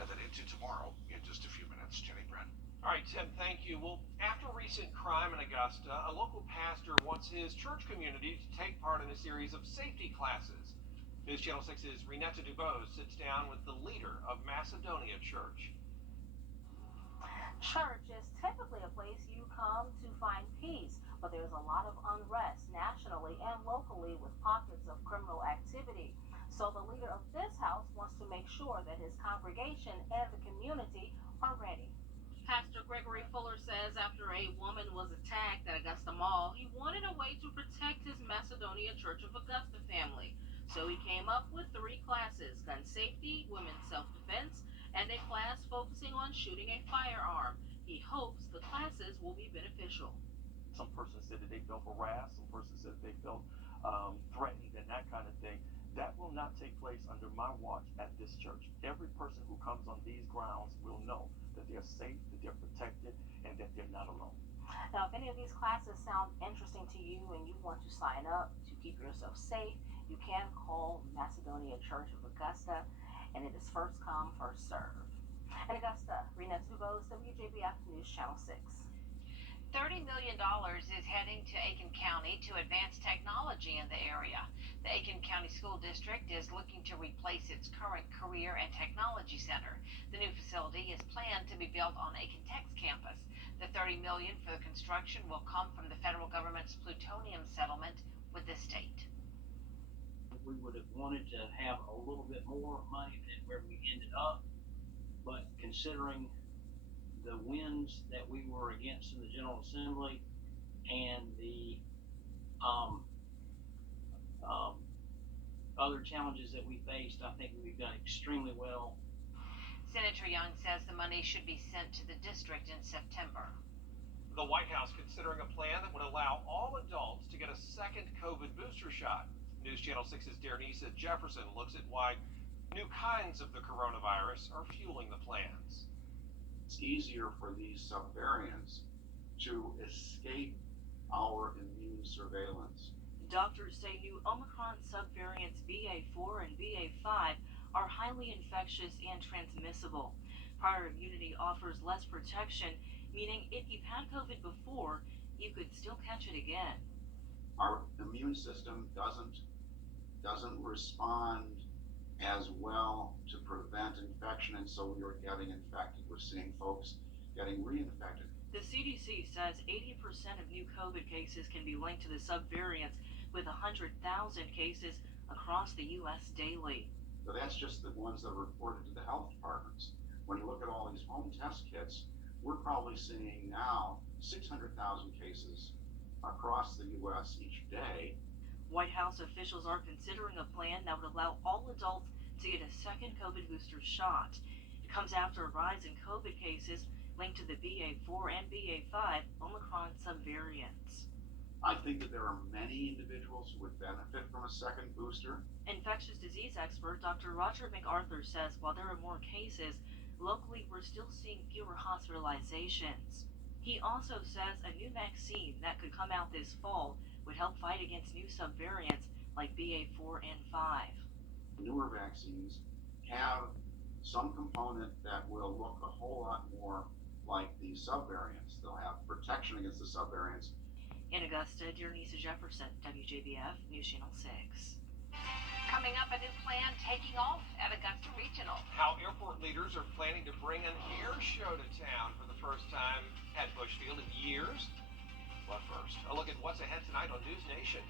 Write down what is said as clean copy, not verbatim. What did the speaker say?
and then into tomorrow in just a few minutes. Jenny Brent. All right, Tim, thank you. Well, after recent crime in Augusta, a local pastor wants his church community to take part in a series of safety classes. News Channel 6's Renetta Dubose sits down with the leader of Macedonia Church. Church is typically a place you come to find peace, but there's a lot of unrest nationally and locally with pockets of criminal activity. So the leader of this house wants to make sure that his congregation and the community are ready. Pastor Gregory Fuller says after a woman was attacked at Augusta Mall, he wanted a way to protect his Macedonia Church of Augusta family. So he came up with 3 classes: gun safety, women's self-defense, and a class focusing on shooting a firearm. He hopes the classes will be beneficial. Some person said that they felt harassed, some person said they felt threatened and that kind of thing. That will not take place under my watch at this church. Every person who comes on these grounds will know that they're safe, that they're protected, and that they're not alone. Now, if any of these classes sound interesting to you and you want to sign up to keep yourself safe, you can call Macedonia Church of Augusta, and it is first come, first serve. In Augusta, Renetta Dubose, WJBF News Channel 6. $30 million is heading to Aiken County to advance technology in the area. The Aiken County School District is looking to replace its current Career and Technology Center. The new facility is planned to be built on Aiken Tech's campus. The $30 million for the construction will come from the federal government's plutonium settlement with the state. We would have wanted to have a little bit more money than where we ended up, but considering the wins that we were against in the General Assembly and the other challenges that we faced, I think we've done extremely well. Senator Young says the money should be sent to the district in September. The White House considering a plan that would allow all adults to get a second COVID booster shot. News Channel 6's Dernisa Jefferson looks at why new kinds of the coronavirus are fueling the plans. It's easier for these subvariants to escape our immune surveillance. Doctors say new Omicron subvariants BA4 and BA5 are highly infectious and transmissible. Prior immunity offers less protection, meaning if you've had COVID before, you could still catch it again. Our immune system doesn't respond as well to prevent infection, and so we are getting infected. We're seeing folks getting reinfected. The CDC says 80% of new COVID cases can be linked to the subvariants, with 100,000 cases across the U.S. daily. So that's just the ones that are reported to the health departments. When you look at all these home test kits, we're probably seeing now 600,000 cases across the U.S. each day. White House officials are considering a plan that would allow all adults to get a second COVID booster shot. It comes after a rise in COVID cases linked to the BA4 and BA5 Omicron subvariants. I think that there are many individuals who would benefit from a second booster. Infectious disease expert Dr. Roger MacArthur says while there are more cases, locally we're still seeing fewer hospitalizations. He also says a new vaccine that could come out this fall would help fight against new subvariants like BA4 and 5. Newer vaccines have some component that will look a whole lot more like the subvariants. They'll have protection against the subvariants. In Augusta, Dernisa Jefferson, WJBF News Channel 6. Coming up, a new plan taking off at Augusta Regional. How airport leaders are planning to bring an air show to town for the first time at Bushfield in years. But first, a look at what's ahead tonight on News Nation.